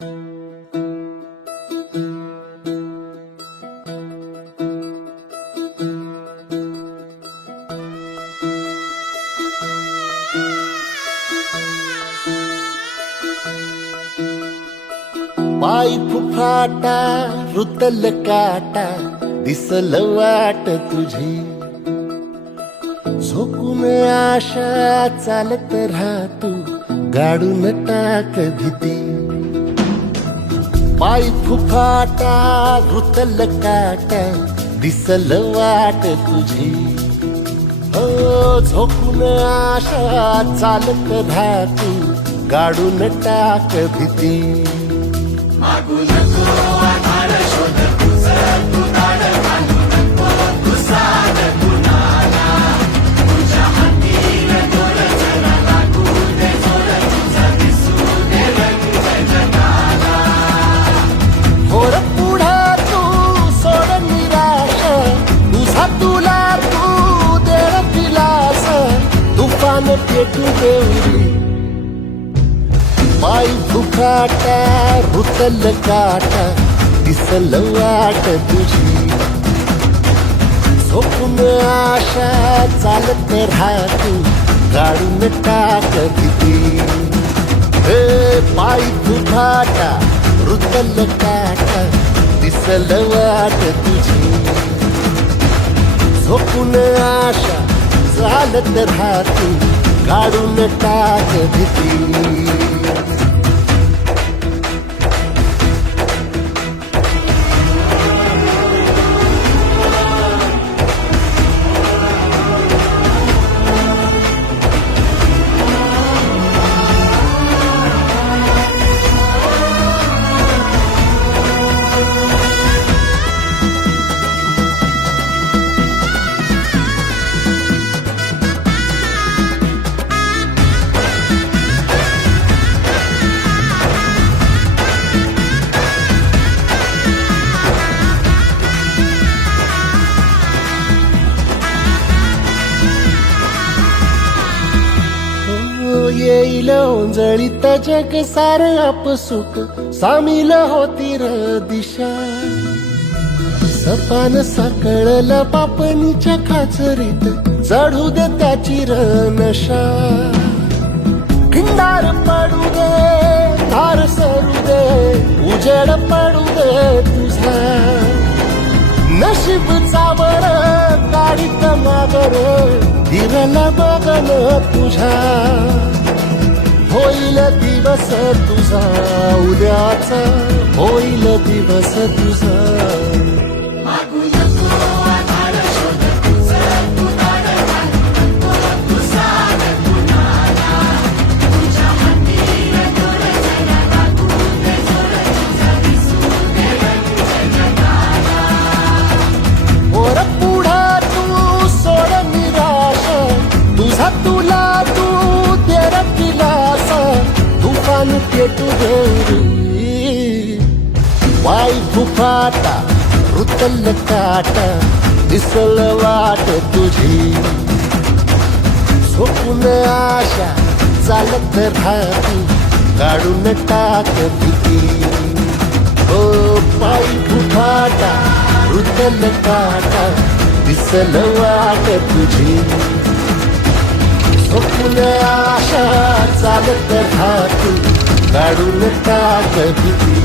पाय फुफाटा रुतल काटा दिसल वाट तुझी झोकून आशा चालत राहतू गाडून टाक भीती पाय फुफाटा रुतल काटा दिसल वाट तुझी हो झोकून आशा चालत राहतू गाडून टाक भीती मागू नको आधार शोध तुझं तू दाड घालू नको तुझा कुणाला तुझ्या हातीन दोर जरा लागू दे जोर तुझा दिसू दे रंग जगाला होर पुढे तू सोड निराश तुझा तुला तू दे दिलास तुफान पेटू देवरी पाय फुफाटा रुतल काटा दिसल वाट तुझी झोपून आशा चालत राहतू गाडून टाक भीती हे पाय फुफाटा रुतल काटा दिसल वाट तुझी झोपून आशा चालत राहतू गाडून टाक भीती येईल ओंजळीत जग सार आपसुक सामील होती र दिशा सपान साकळल पापणीच्या खाचरीत चढू दे त्याची र नशा खिंडार पडू दे धार सरू दे उजेड पडू दे तुझा नशीब चावर काढीत मागर फिरल बघन तुझा होईल दिवस तुझा उद्याचा होईल दिवस तुझा मागू नको आधार शोध तुझं तू दाड घालू नको तुझा कुणाला तुझ्या हातीन दोर जरा लागू दे जोर तुझा दिसू दे रंग जगाला वर पुढे तू सोड निराश तुझा तुला तू देर दिलास तुफान पेटू देवरी पाय फुफाटा रुतल काटा दिसल वाट तुझी झोपून आशा चालत राहतू काढून टाक भीती हो पाय फुफाटा रुतल काटा दिसल वाट तुझी झोपून आशा चालत राहतू काढून टाक भीती